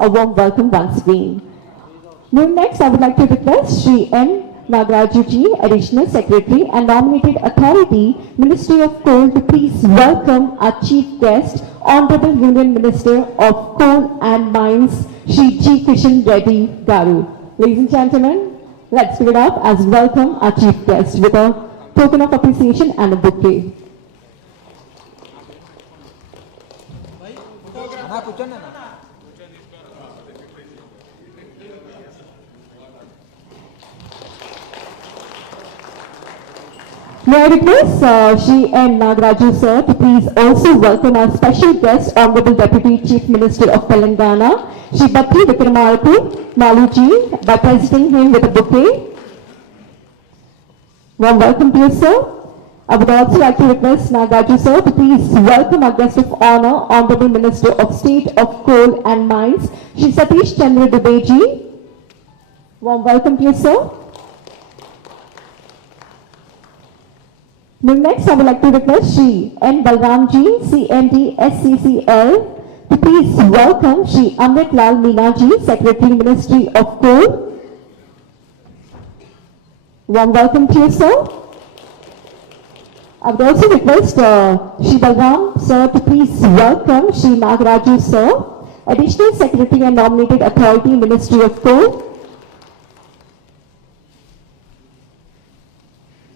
A warm welcome once again. Moving next, I would like to request Shri N. Nagarajuji, Additional Secretary and Nominated Authority, Ministry of Coal, to please welcome our Chief Guest, Honorable Union Minister of Coal and Mines, Shri G. Kishan Reddy Garu. Ladies and gentlemen, let's give it up as welcome our Chief Guest with a token of appreciation and a bouquet. May I request Shri N. Nagaraju sir to please also welcome our special guest, Honorable Deputy Chief Minister of Telangana, Shri Bhakti Vikramarku Maluji, by presenting him with a bouquet. Warm welcome to you, sir. I would also like to request Nagaraju sir to please welcome our guest of honor, Honorable Minister of State of Coal and Mines, Shri Satish Chandra Dubeji. Warm welcome to you, sir. Next, I would like to request Shri N. Balramji, CMD, SCCL, to please welcome Shri Amrit Lal Meenaji, Secretary, Ministry of Coal. Warm welcome to you, sir. I would also request Shri Balram sir to please welcome Shri Nagaraju sir, Additional Secretary and Nominated Authority, Ministry of Coal.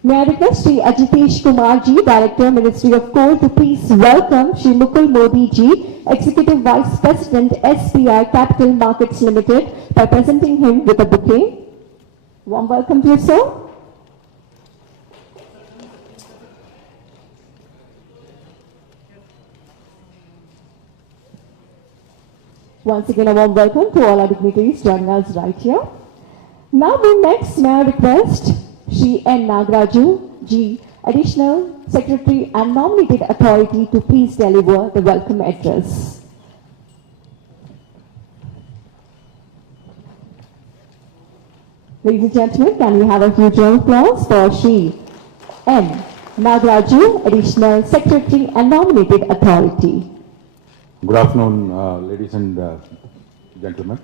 May I request Shri Ajitesh Kumar ji, Director, Ministry of Coal, to please welcome Shri Mukul Modi ji, Executive Vice President, SBI Capital Markets Limited, by presenting him with a bouquet. Warm welcome to you, sir. Once again, a warm welcome to all our dignitaries joining us right here. Now, next, may I request Shri N. Nagaraju Ji, Additional Secretary and Nominated Authority, to please deliver the welcome address. Ladies and gentlemen, can we have a huge round of applause for Shri N. Nagaraju, Additional Secretary and Nominated Authority. Good afternoon, ladies and gentlemen.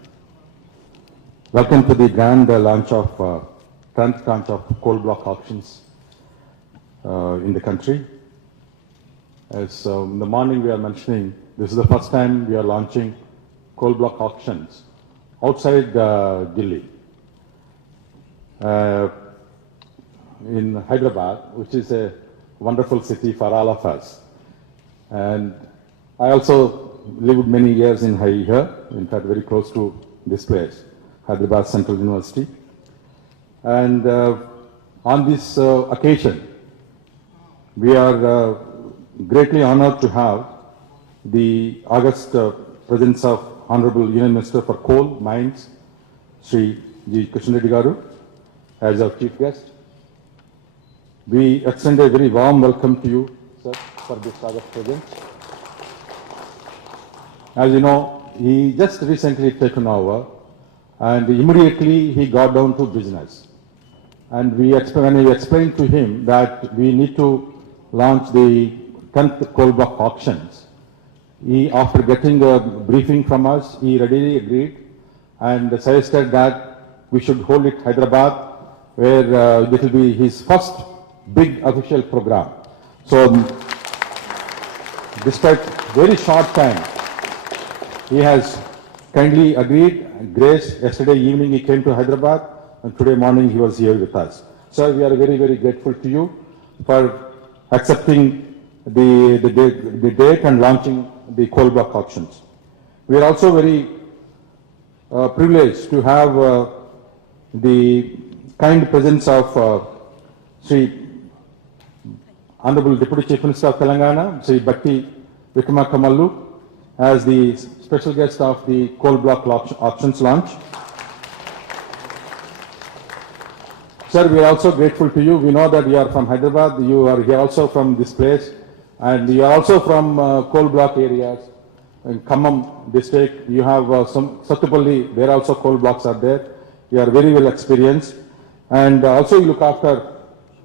Welcome to the grand launch of 10th tranche of coal block auctions in the country. As in the morning we are mentioning, this is the first time we are launching coal block auctions outside Delhi, in Hyderabad, which is a wonderful city for all of us. And I also lived many years in here, in fact very close to this place, Hyderabad Central University. And on this occasion, we are greatly honored to have the august presence of Honorable Union Minister for Coal, Mines, Shri G. Kishan Reddy Garu, as our chief guest. We extend a very warm welcome to you, sir, for this august presence. As you know, he just recently taken over, and immediately he got down to business. And when we explained to him that we need to launch the 10th coal block auctions, he, after getting a briefing from us, he readily agreed and suggested that we should hold it Hyderabad, where it will be his first big official program. So, despite very short time, he has kindly agreed. Grace, yesterday evening he came to Hyderabad, and today morning he was here with us. Sir, we are very, very grateful to you for accepting the date and launching the coal block auctions. We are also very privileged to have the kind presence of Sri Honorable Deputy Chief Minister of Telangana, Sri Bhakti Vikramarku as the special guest of the coal block auctions launch. Sir, we are also grateful to you. We know that you are from Hyderabad, you are here also from this place, and you are also from coal block areas. In Khammam district, you have some Satupalli, there also coal blocks are there. You are very well experienced. And also you look after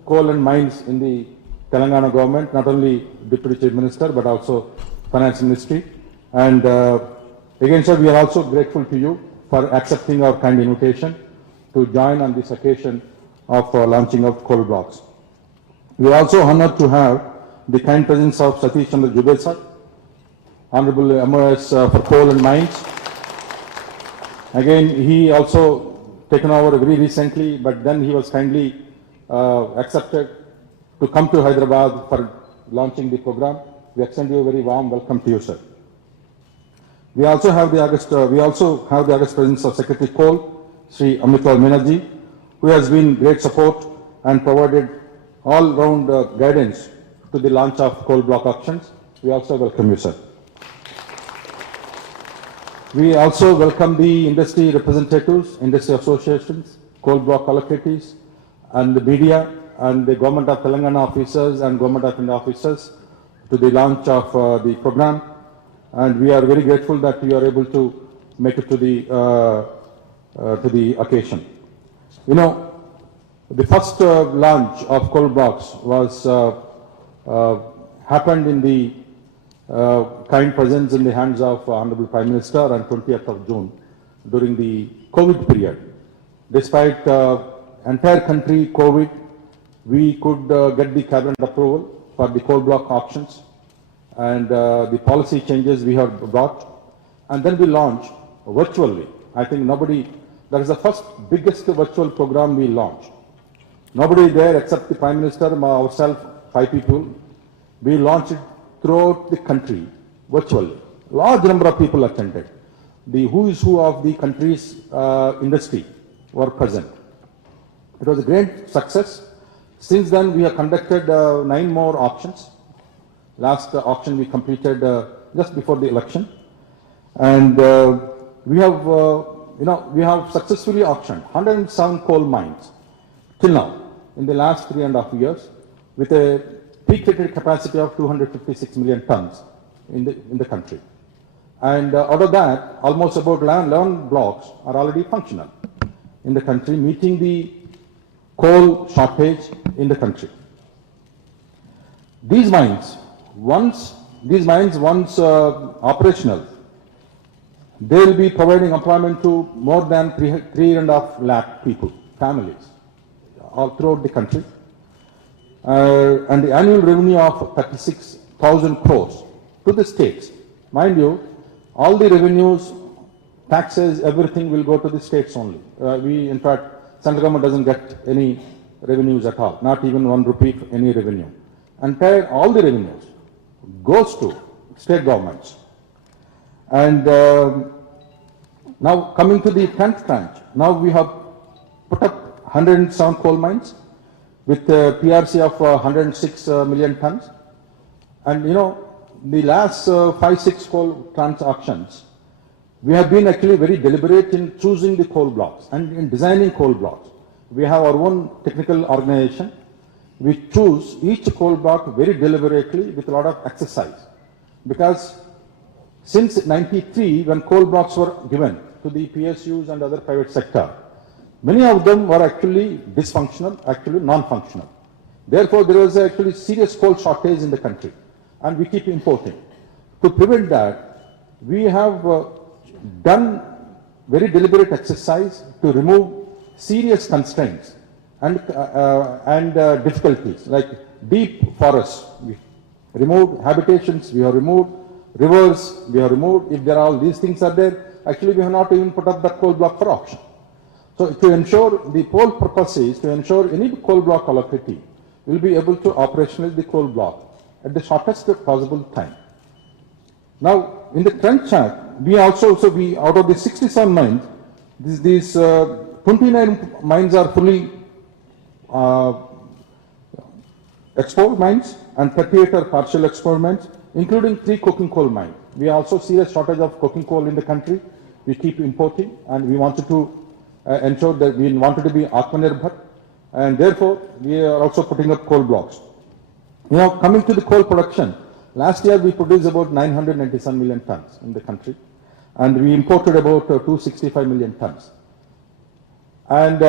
coal and mines in the Telangana government, not only Deputy Chief Minister, but also Finance Ministry. And Again, sir, we are also grateful to you for accepting our kind invitation to join on this occasion of launching of coal blocks. We are also honored to have the kind presence of Satish Chandra Jubel sir, Honorable MOS for Coal and Mines. Again, he also taken over very recently, but then he was kindly accepted to come to Hyderabad for launching the program. We extend you a very warm welcome to you, sir. We also have the August presence of Secretary Coal, Sri Amital Menaji, who has been great support and provided all-round guidance to the launch of coal block auctions. We also welcome you, sir. We also welcome the industry representatives, industry associations, coal block allocators, and the media, and the Government of Telangana officers and Government of India officers to the launch of the program. And we are very grateful that you are able to make it to the occasion. You know, the first launch of coal blocks was happened in the kind presence in the hands of Honorable Prime Minister on 20th of June during the COVID period. Despite entire country COVID, we could get the cabinet approval for the coal block auctions and the policy changes we have brought. And then we launched virtually. I think that is the first biggest virtual program we launched. Nobody there except the Prime Minister, ourselves, 5 people. We launched it throughout the country virtually. Large number of people attended. The who is who of the country's industry were present. It was a great success. Since then, we have conducted 9 more auctions. Last auction we completed just before the election, and we have successfully auctioned 107 coal mines till now in the last 3.5 years, with a peak rated capacity of 256 million tons in the country. And out of that, almost about 11 blocks are already functional in the country, meeting the coal shortage in the country. These mines, once operational, they will be providing employment to more than 3.5 lakh people, families, all throughout the country. And the annual revenue of 36,000 crores to the states. Mind you, all the revenues, taxes, everything will go to the states only. In fact, central government doesn't get any revenues at all, not even 1 rupee any revenue. All the revenues goes to state governments. And now coming to the 10th tranche, now we have put up 107 coal mines with a PRC of 106 million tons. And you know, the last 5-6 coal transactions, we have been actually very deliberate in choosing the coal blocks and in designing coal blocks. We have our own technical organization. We choose each coal block very deliberately with a lot of exercise. Because since '93, when coal blocks were given to the PSUs and other private sector, many of them were actually dysfunctional, actually non-functional. Therefore, there was actually serious coal shortage in the country, and we keep importing. To prevent that, we have done very deliberate exercise to remove serious constraints and difficulties, like deep forests. We removed habitations, we have removed rivers, we have removed. If there are all these things are there, actually we have not even put up that coal block for auction. So to ensure, the whole purpose is to ensure any coal block allocatee will be able to operationalize the coal block at the shortest possible time. Now, in the trench chart, we also, out of the 67 mines, these 29 mines are fully export mines and 38 are partial export mines, including 3 coking coal mines. We also see a shortage of coking coal in the country. We keep importing, and we wanted to ensure that we wanted to be Atmanirbhar, and therefore we are also putting up coal blocks. You know, coming to the coal production, last year we produced about 997 million tons in the country, and we imported about 265 million tons. And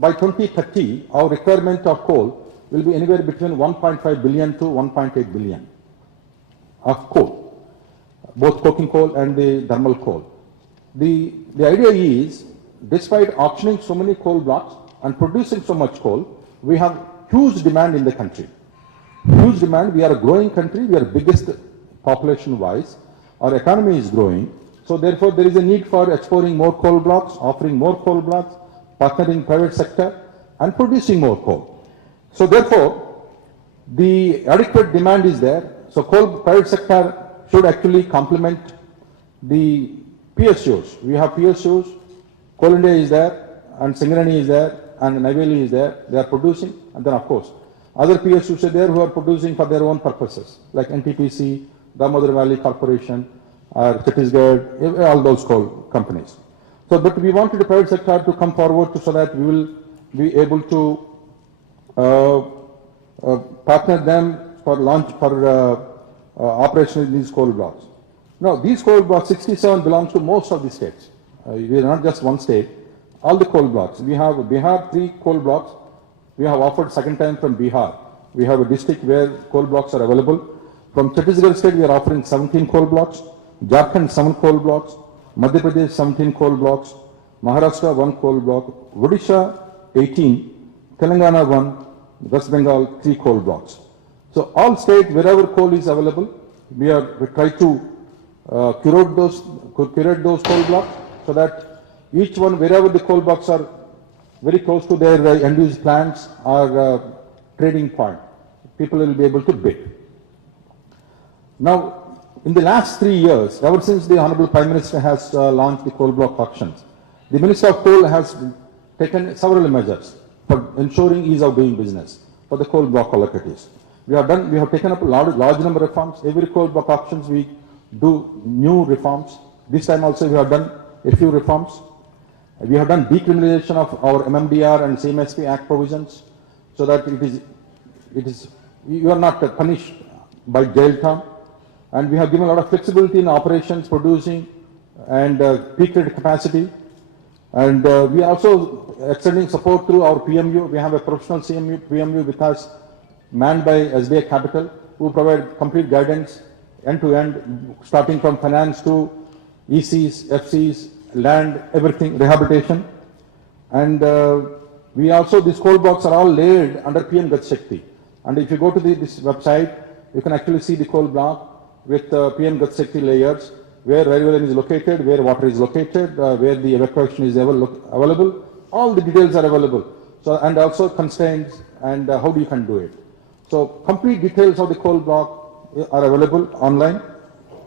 by 2030, our requirement of coal will be anywhere between 1.5 billion to 1.8 billion of coal, both coking coal and the thermal coal. The idea is, despite auctioning so many coal blocks and producing so much coal, we have huge demand in the country. Huge demand. We are a growing country. We are biggest population-wise. Our economy is growing. So therefore, there is a need for exploring more coal blocks, offering more coal blocks, partnering private sector, and producing more coal. So therefore, the adequate demand is there. So coal private sector should actually complement the PSUs. We have PSUs. Coal India is there, and Singarani is there, and Neyveli is there. They are producing, and then of course, other PSUs are there who are producing for their own purposes, like NTPC, Damodar Valley Corporation, or Chhattisgarh, all those coal companies. So, but we wanted the private sector to come forward so that we will be able to partner them for launch, for operation in these coal blocks. Now, these coal blocks, 67 belongs to most of the states. We are not just one state. All the coal blocks. We have Bihar, 3 coal blocks. We have offered second time from Bihar. We have a district where coal blocks are available. From Chhattisgarh state, we are offering 17 coal blocks. Jharkhand, 7 coal blocks. Madhya Pradesh, 17 coal blocks. Maharashtra, 1 coal block. Odisha, 18. Telangana, 1. West Bengal, 3 coal blocks. So all states, wherever coal is available, we try to curate those coal blocks so that each one, wherever the coal blocks are very close to their end-use plants or trading point, people will be able to bid. Now, in the last 3 years, ever since the Honorable Prime Minister has launched the coal block auctions, the Minister of Coal has taken several measures for ensuring ease of doing business for the coal block allocators. We have taken up a large number of reforms. Every coal block auctions we do new reforms. This time also we have done a few reforms. We have done decriminalization of our MMDR and CMSP Act provisions so that you are not punished by jail term. And we have given a lot of flexibility in operations, producing, and peak rate capacity. And we are also extending support through our PMU. We have a professional PMU with us, manned by SBI Capital, who provide complete guidance end-to-end, starting from finance to ECs, FCs, land, everything, rehabilitation. And we also, these coal blocks are all laid under PM Gati Shakti. And if you go to this website, you can actually see the coal block with PM Gati Shakti layers, where railway line is located, where water is located, where the evacuation is available. All the details are available. So, and also constraints and how you can do it. So complete details of the coal block are available online.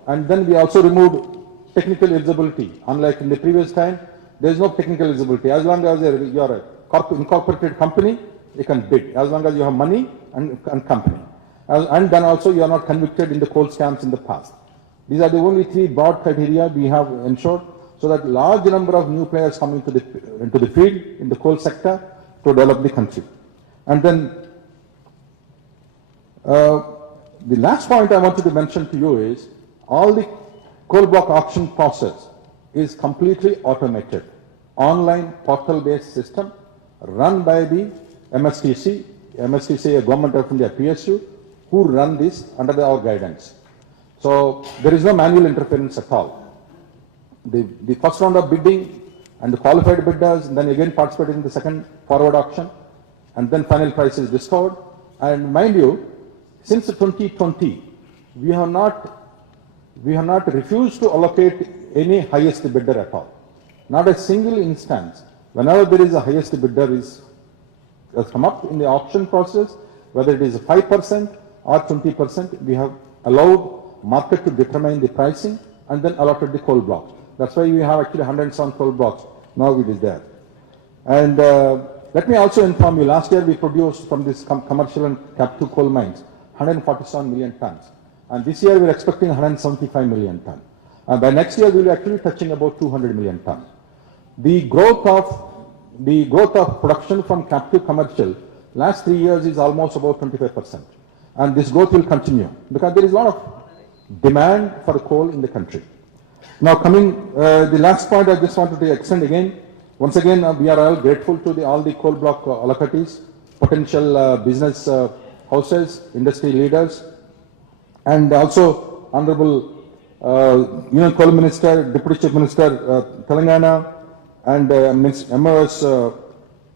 And then we also removed technical eligibility. Unlike in the previous time, there is no technical eligibility. As long as you are a incorporated company, you can bid. As long as you have money and company. And then also you are not convicted in the coal scams in the past. These are the only 3 broad criteria we have ensured so that large number of new players come into the field in the coal sector to develop the country. And then the last point I wanted to mention to you is all the coal block auction process is completely automated. Online portal-based system run by the MSTC, a Government of India PSU, who run this under our guidance. So there is no manual interference at all. The first round of bidding and the qualified bidders, and then again participated in the second forward auction, and then final price is discovered. And mind you, since 2020, we have not refused to allocate any highest bidder at all. Not a single instance. Whenever there is a highest bidder has come up in the auction process, whether it is 5% or 20%, we have allowed market to determine the pricing and then allotted the coal blocks. That's why we have actually 107 coal blocks. Now it is there. And let me also inform you, last year we produced from this commercial and Cap 2 coal mines 147 million tons. And this year we are expecting 175 million tons. And by next year we will be actually touching about 200 million tons. The growth of production from Cap 2 commercial last 3 years is almost about 25%. And this growth will continue because there is a lot of demand for coal in the country. Now coming, the last point I just wanted to extend again. Once again, we are all grateful to all the coal block allocators potential business houses, industry leaders, and also Honorable Union Coal Minister, Deputy Chief Minister Telangana, and MOS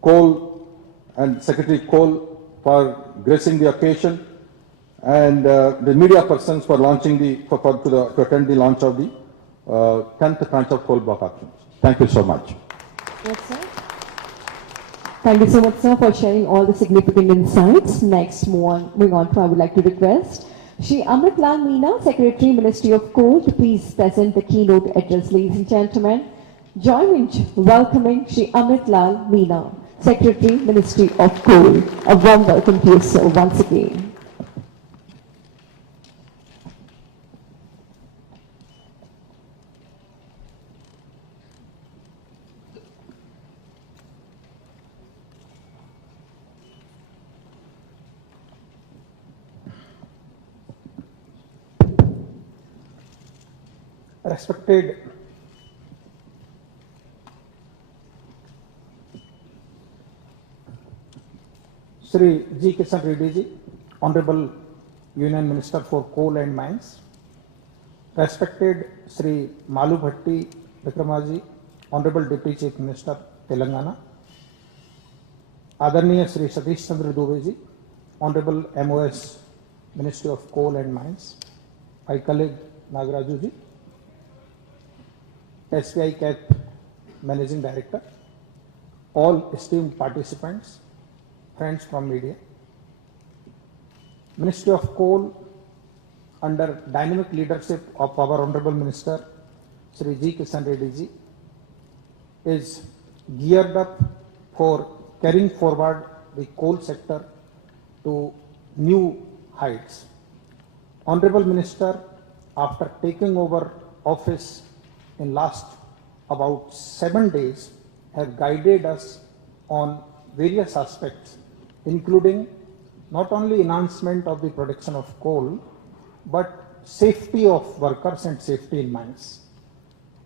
Coal and Secretary Coal for gracing the occasion, and the media persons for launching to attend the launch of the 10th tranche of coal block auctions. Thank you so much. Yes, sir. Thank you so much, sir, for sharing all the significant insights. Next, moving on to, I would like to request Shri Amit Lal Meena, Secretary, Ministry of Coal, to please present the keynote address. Ladies and gentlemen, join in welcoming Shri Amit Lal Meena, Secretary, Ministry of Coal. A warm welcome to you, sir, once again. Respected Sri G. Kishan Reddy ji, Honorable Union Minister for Coal and Mines, respected Sri Malu Bhatti Vikramaji, Honorable Deputy Chief Minister Telangana, Adarniya Sri Satish Chandra Dubey ji, Honorable MOS Ministry of Coal and Mines, my colleague Nagaraju ji, SBI CAP Managing Director, all esteemed participants, friends from media. Ministry of Coal, under dynamic leadership of our Honorable Minister, Sri G. Kishan Reddy ji, is geared up for carrying forward the coal sector to new heights. Honorable Minister, after taking over office in last about 7 days, have guided us on various aspects, including not only enhancement of the production of coal, but safety of workers and safety in mines.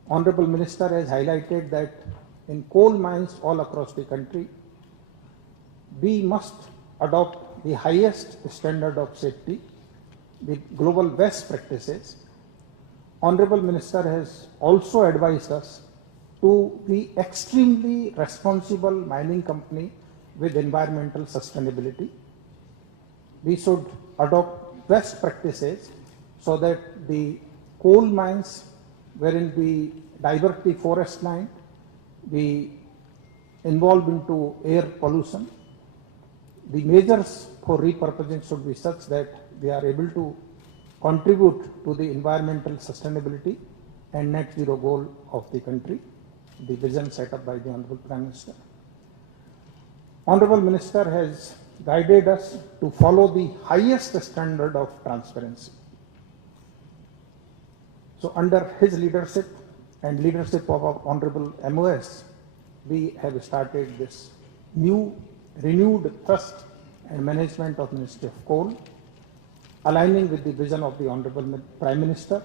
Honorable Minister has highlighted that in coal mines all across the country, we must adopt the highest standard of safety, the global best practices. Honorable Minister has also advised us to be extremely responsible mining company with environmental sustainability. We should adopt best practices so that the coal mines wherein we divert the forest land, we involve into air pollution, the measures for repurposing should be such that we are able to contribute to the environmental sustainability and net zero goal of the country, the vision set up by the Honorable Prime Minister. Honorable Minister has guided us to follow the highest standard of transparency. So under his leadership and leadership of our Honorable MOS, we have started this new renewed trust and management of Ministry of Coal, aligning with the vision of the Honorable Prime Minister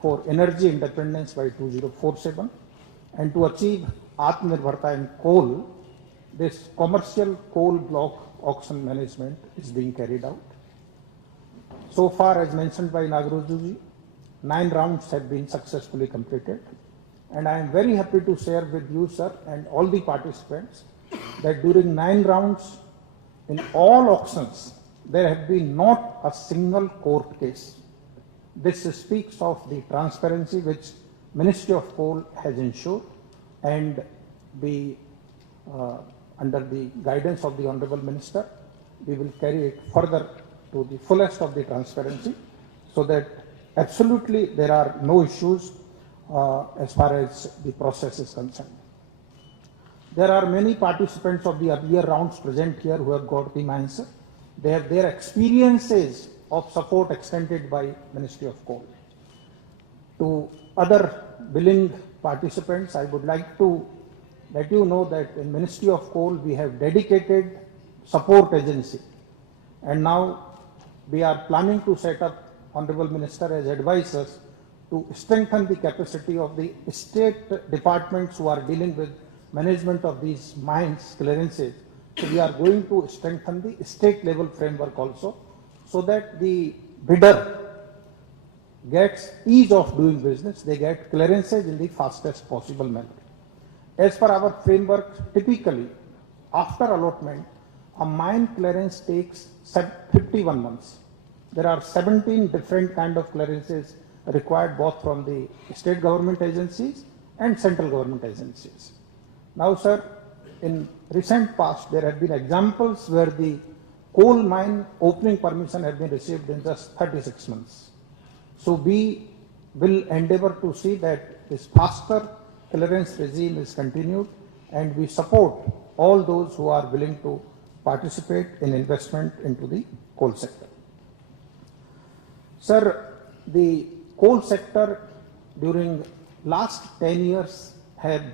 for energy independence by 2047, and to achieve Atmanirbharta in coal. This commercial coal block auction management is being carried out. So far, as mentioned by Nagaraju ji, 9 rounds have been successfully completed, and I am very happy to share with you, sir, and all the participants, that during 9 rounds in all auctions, there have been not a single court case. This speaks of the transparency which Ministry of Coal has ensured, and under the guidance of the Honorable Minister, we will carry it further to the fullest of the transparency, so that absolutely there are no issues as far as the process is concerned. There are many participants of the earlier rounds present here who have got the answer. They have their experiences of support extended by Ministry of Coal. To other willing participants, I would like to let you know that in Ministry of Coal we have dedicated support agency, and now we are planning to set up, Honorable Minister has advised us to strengthen the capacity of the state departments who are dealing with management of these mines clearances, So we are going to strengthen the state level framework also, so that the bidder gets ease of doing business, they get clearances in the fastest possible manner. As per our framework, typically after allotment, a mine clearance takes 51 months. There are 17 different kind of clearances required both from the state government agencies and central government agencies. Now, sir, in recent past, there have been examples where the coal mine opening permission has been received in just 36 months. So we will endeavor to see that this faster clearance regime is continued, and we support all those who are willing to participate in investment into the coal sector. Sir, the coal sector during last 10 years have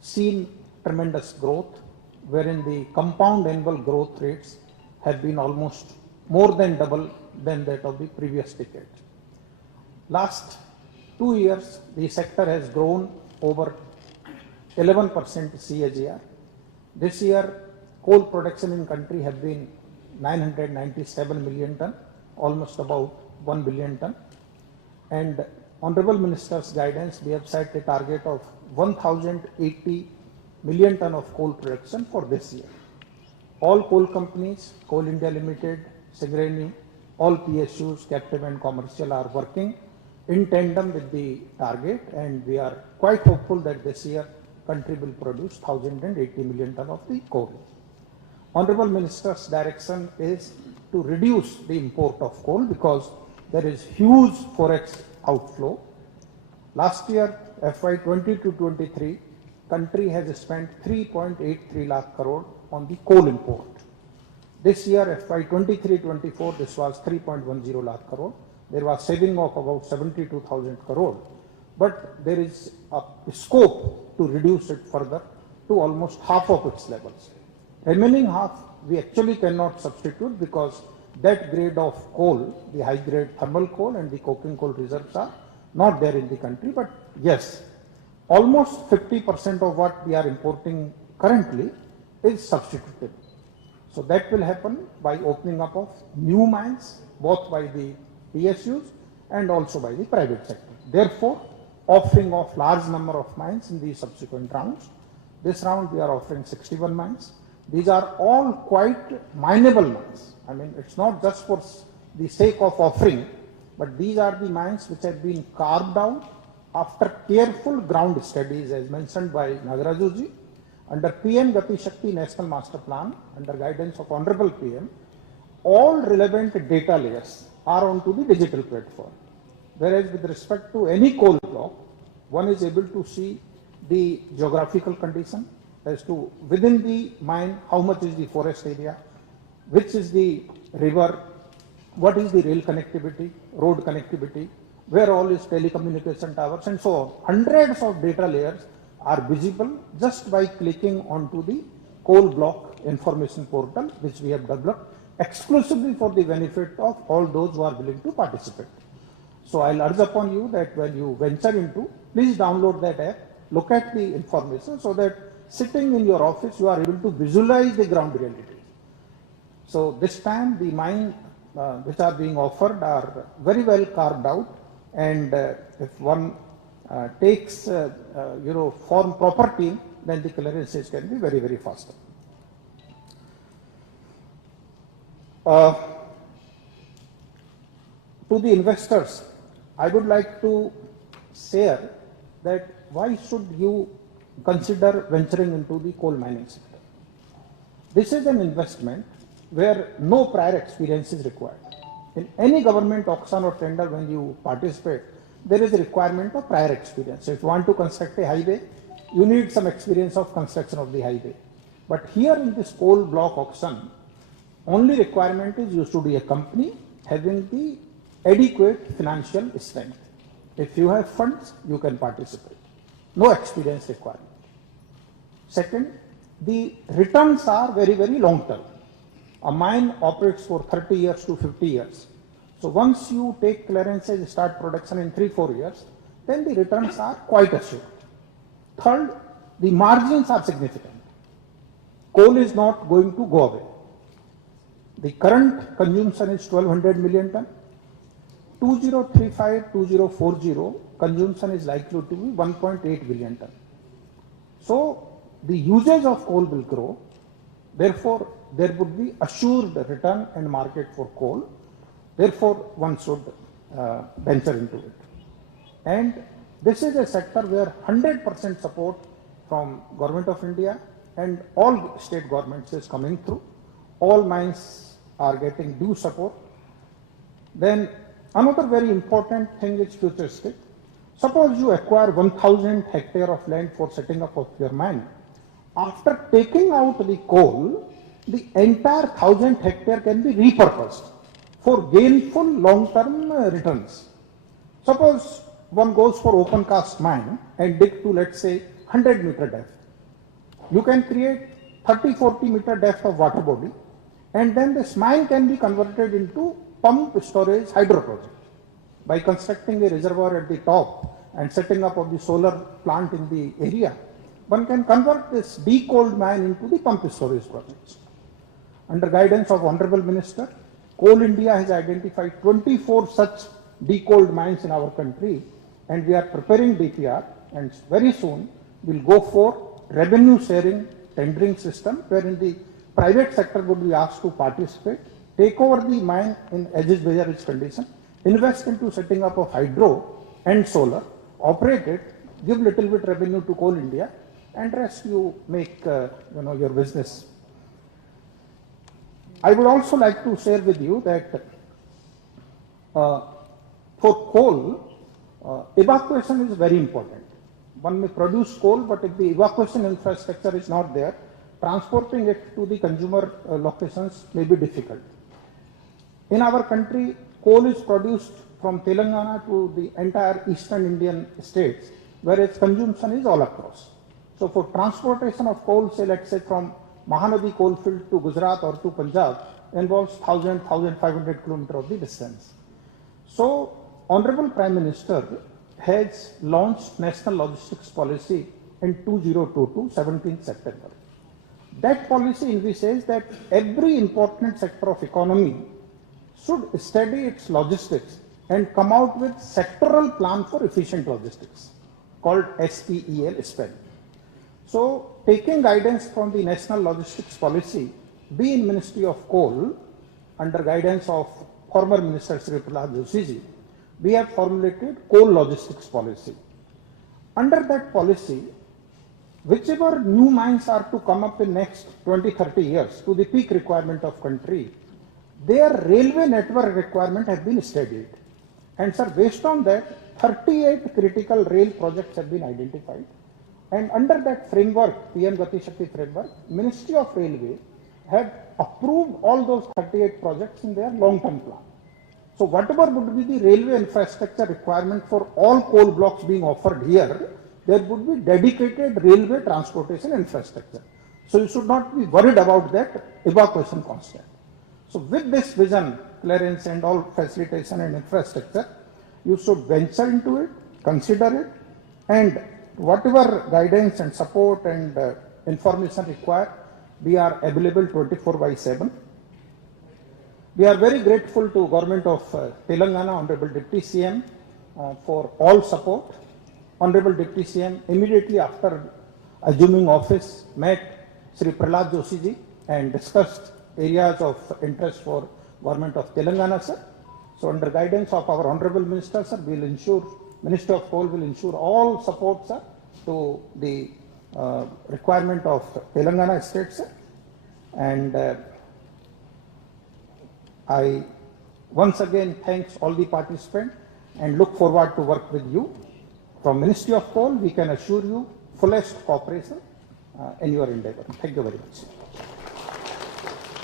seen tremendous growth, wherein the compound annual growth rates have been almost more than double than that of the previous decade. Last 2 years, the sector has grown over 11% CAGR. This year, coal production in country have been 997 million ton, almost about 1 billion ton. And Honorable Minister's guidance, we have set a target of 1080 million ton of coal production for this year. All coal companies, Coal India Limited, Singareni, all PSUs, captive and commercial, are working in tandem with the target, and we are quite hopeful that this year country will produce 1080 million ton of the coal. Honorable Minister's direction is to reduce the import of coal because there is huge forex outflow. Last year, FY 2022-23, country has spent 3.83 lakh crore on the coal import. This year, FY 23-24, this was 3.10 lakh crore. There was saving of about 72,000 crore, but there is a scope to reduce it further to almost half of its levels. Remaining half we actually cannot substitute because that grade of coal, the high grade thermal coal and the coking coal reserves are not there in the country. But yes, almost 50% of what we are importing currently is substitutable. So that will happen by opening up of new mines, both by the PSUs and also by the private sector. Therefore, offering of large number of mines in the subsequent rounds. This round we are offering 61 mines. These are all quite mineable mines. I mean, it's not just for the sake of offering, but these are the mines which have been carved out after careful ground studies, as mentioned by Nagaraju-ji, under PM Gati Shakti National Master Plan, under guidance of Honorable PM. All relevant data layers are onto the digital platform. Whereas with respect to any coal block, one is able to see the geographical condition as to within the mine, how much is the forest area, which is the river, what is the rail connectivity, road connectivity, where all is telecommunication towers, and so on. Hundreds of data layers are visible just by clicking onto the coal block information portal, which we have developed exclusively for the benefit of all those who are willing to participate. So I'll urge upon you that when you venture into, please download that app, look at the information so that sitting in your office, you are able to visualize the ground reality. So this time the mine which are being offered are very well carved out, and if one takes form proper team, then the clearances can be very, very faster. To the investors, I would like to share that why should you consider venturing into the coal mining sector. This is an investment where no prior experience is required. In any government auction or tender, when you participate, there is a requirement of prior experience. So if you want to construct a highway, you need some experience of construction of the highway. But here in this coal block auction, only requirement is you should be a company having the adequate financial strength. If you have funds, you can participate. No experience requirement. Second, the returns are very, very long term. A mine operates for 30 years to 50 years. So once you take clearances, start production in 3-4 years, then the returns are quite assured. Third, the margins are significant. coal is not going to go away. The current consumption is 1200 million ton. 2035-2040 consumption is likely to be 1.8 billion ton. So the usage of coal will grow. Therefore, there would be assured return and market for coal. Therefore, one should venture into it. And this is a sector where 100% support from Government of India and all state governments is coming through. All mines are getting due support. Then another very important thing is futuristic. Suppose you acquire 1000 hectare of land for setting up of your mine. After taking out the coal, the entire 1000 hectare can be repurposed for gainful long-term returns. Suppose one goes for open cast mine and dig to, let's say, 100 meter depth. You can create 30-40 meter depth of water body, and then this mine can be converted into pump storage hydro project. By constructing a reservoir at the top and setting up of the solar plant in the area, one can convert this de-coaled mine into the pump storage projects. Under guidance of Honorable Minister, Coal India has identified 24 such de-coaled mines in our country, and we are preparing DPR, and very soon we'll go for revenue sharing tendering system, wherein the private sector would be asked to participate, take over the mine in as is where its condition, invest into setting up of hydro and solar, operate it, give little bit revenue to Coal India, and rest you make your business. I would also like to share with you that for coal, evacuation is very important. One may produce coal, but if the evacuation infrastructure is not there, transporting it to the consumer locations may be difficult. In our country, coal is produced from Telangana to the entire eastern Indian states, whereas consumption is all across. So for transportation of coal, say let's say from Mahanadi coalfield to Gujarat or to Punjab, involves 1,500 kilometers of the distance. So Honorable Prime Minister has launched National Logistics Policy in 2022, 17th September. That policy envisages that every important sector of economy should study its logistics and come out with sectoral plan for efficient logistics, called SPEL. So, taking guidance from the National Logistics Policy, we in Ministry of Coal, under guidance of former Minister Shri Prahlad Joshi ji, we have formulated Coal Logistics Policy. Under that policy, whichever new mines are to come up in next 20-30 years to the peak requirement of country, their railway network requirement has been studied. And sir, based on that, 38 critical rail projects have been identified. And under that framework, PM Gati Shakti framework, Ministry of Railway had approved all those 38 projects in their long-term plan. So whatever would be the railway infrastructure requirement for all coal blocks being offered here, there would be dedicated railway transportation infrastructure. So you should not be worried about that evacuation constant. So with this vision, clearance and all facilitation and infrastructure, you should venture into it, consider it, and whatever guidance and support and information required, we are available 24/7. We are very grateful to Government of Telangana, Honorable Deputy CM, for all support. Honorable Deputy CM immediately after assuming office met Shri Prahlad Joshi ji and discussed areas of interest for Government of Telangana, sir. So under guidance of our Honorable Minister, sir, we will ensure, Minister of Coal will ensure all support, sir, to the requirement of Telangana state, sir. And I once again thanks all the participants and look forward to work with you. From Ministry of Coal, we can assure you fullest cooperation in your endeavor. Thank you very much.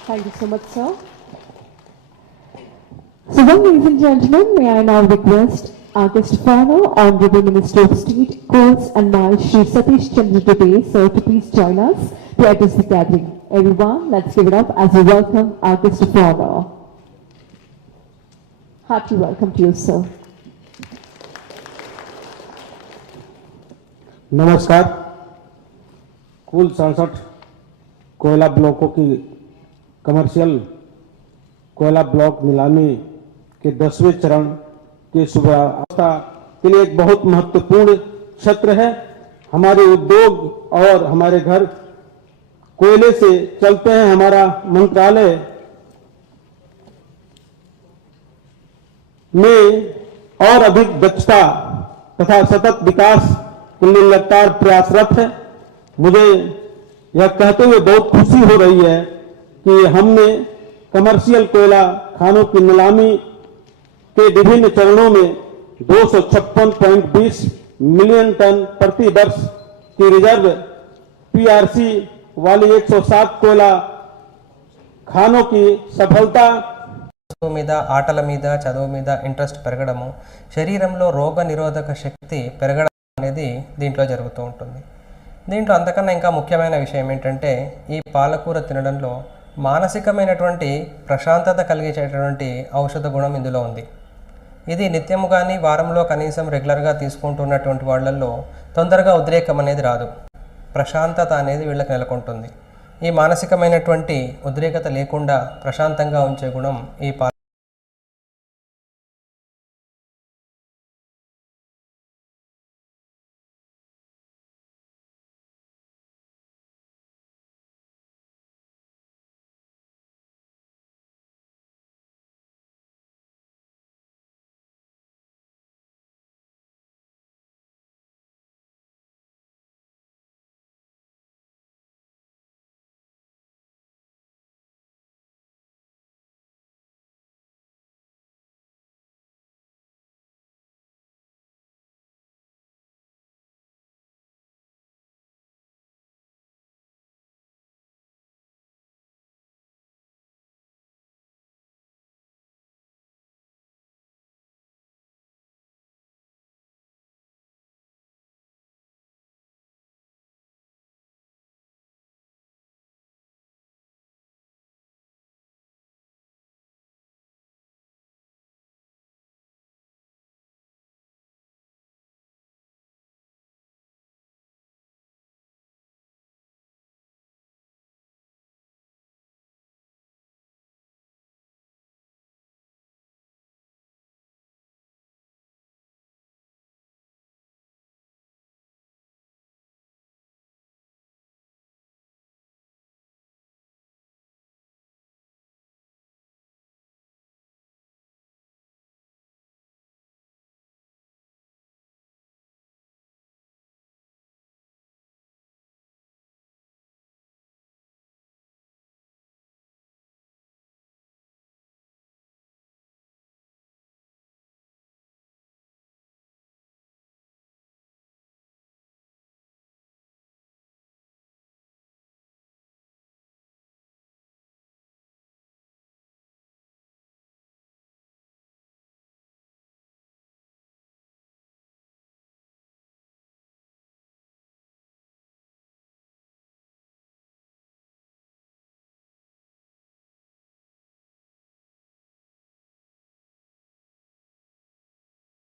Thank you so much, sir. So, well, ladies and gentlemen, may I now request our guest of honor, Honorable Minister of State, Coals and Mines, Shri Satish Chandra Dubey, sir, to please join us to address the gathering. Everyone, let's give it up as we welcome our guest of honor. Hearty welcome to you, sir. नमस्कार, कुल 67 कोयला ब्लॉकों की commercial कोयला block नीलामी के 10वें चरण की सुव्यवस्था के लिए एक बहुत महत्वपूर्ण क्षेत्र है। हमारे उद्योग और हमारे घर कोयले से चलते हैं। हमारा मंत्रालय में और अधिक दक्षता तथा सतत विकास के लिए लगातार प्रयासरत है। मुझे यह कहते हुए बहुत खुशी हो रही है कि हमने कमर्शियल कोयला खानों की नीलामी के विभिन्न चरणों में 256.20 मिलियन टन प्रति वर्ष की रिजर्व पीआरसी वाली 107 कोयला खानों की सफलता చదువు మీద ఆటల మీద చదువు మీద ఇంట్రెస్ట్ పెరగడము, శరీరంలో రోగ నిరోధక శక్తి పెరగడం అనేది దీంట్లో జరుగుతూ ఉంటుంది. దీంట్లో అంతకన్నా ఇంకా ముఖ్యమైన విషయం ఏంటంటే ఈ పాలకూర తినడంలో మానసికమైనటువంటి ప్రశాంతత కలిగించేటటువంటి ఔషధ గుణం ఇందులో ఉంది. ఇది నిత్యము కానీ వారంలో కనీసం రెగ్యులర్గా తీసుకుంటున్నటువంటి వాళ్ళల్లో తొందరగా ఉద్రేకం అనేది రాదు. ప్రశాంతత అనేది వీళ్ళకి నెలకొంటుంది. ఈ మానసికమైనటువంటి ఉద్రేకత లేకుండా ప్రశాంతంగా ఉంచే గుణం ఈ